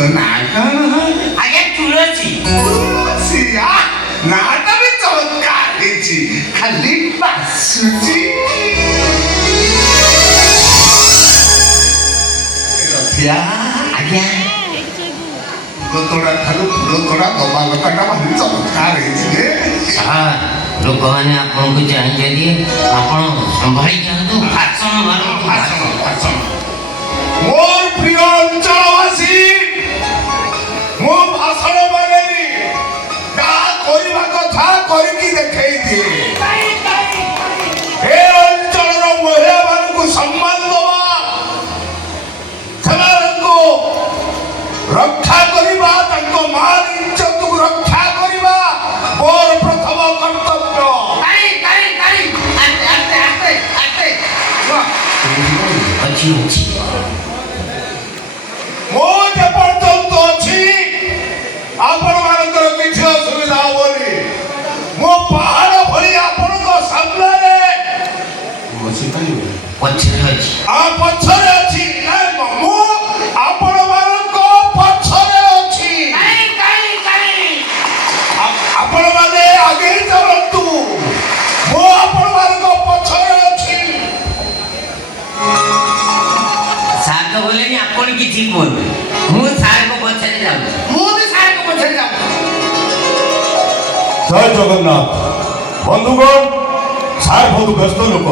ଆଜ୍ଞା ତୁଳସୀ ନାଟା ବି ଚମତ୍କାର ହେଇଛି ଖାଲି ବାସୁଛି ରଥିଆ ଆଜ୍ଞା ଫୁଲତୋଡ଼ା ଠାରୁ ଫୁଲତୋଡ଼ା ଦବା କଥାଟା ଭାରି ଚମତ୍କାର ହେଇଛି ରେ ସାର୍ ଲୋକମାନେ ଆପଣଙ୍କୁ ଚାହିଁଛନ୍ତି ଆପଣ ସମ୍ଭାଳି ଯାଆନ୍ତୁ ଭାଷଣ ମାରନ୍ତୁ ଭାଷଣ ଭାଷଣ ମୋର ପ୍ରିୟ ଅଞ୍ଚଳବାସୀ ମୁଁ ଭାଷଣ ମାରେନି ଯାହା କରିବା କଥା କରିକି ଦେଖେଇ ଦିଏ ଏ ଅଞ୍ଚଳର ମହିଳାମାନଙ୍କୁ ସମ୍ମାନ ଦେବା ସେମାନଙ୍କୁ ରକ୍ଷା କରିବା ତାଙ୍କ ମାନ ଇଜ୍ଜତକୁ ରକ୍ଷା କରିବା ମୋର ପ୍ରଥମ କର୍ତ୍ତବ୍ୟ ଅଛି ଅଛି ମୁଁ ଯେପର୍ଯ୍ୟନ୍ତ ଅଛି ଆପଣମାନଙ୍କର କିଛି ଅସୁବିଧା ହବନି ମୁଁ ପାହାଡ଼ ଭଳି ଆପଣଙ୍କ ସାମ୍ନାରେ ପଛରେ ଅଛି ପଛରେ ଅଛି ମୁଁ ଆପଣମାନଙ୍କ ପଛରେ ଅଛି ଆପଣମାନେ ଆଗେଇ ଚାଲନ୍ତୁ ମୁଁ ଆପଣମାନଙ୍କ ପଛରେ ଅଛି ସାର୍ ତ ବୋଲେନି ଆପଣ କିଛି କୁହନ୍ତୁ ମୁଁ ସାର୍ଙ୍କ ପଛରେ ଯାଉଛି ମୁଁ ବି ସାର୍ଙ୍କ ପଛରେ ଯାଉଛି ଜୟ ଜଗନ୍ନାଥ ବନ୍ଧୁଗଣ ସାର୍ ବହୁତ ବ୍ୟସ୍ତ ଲୋକ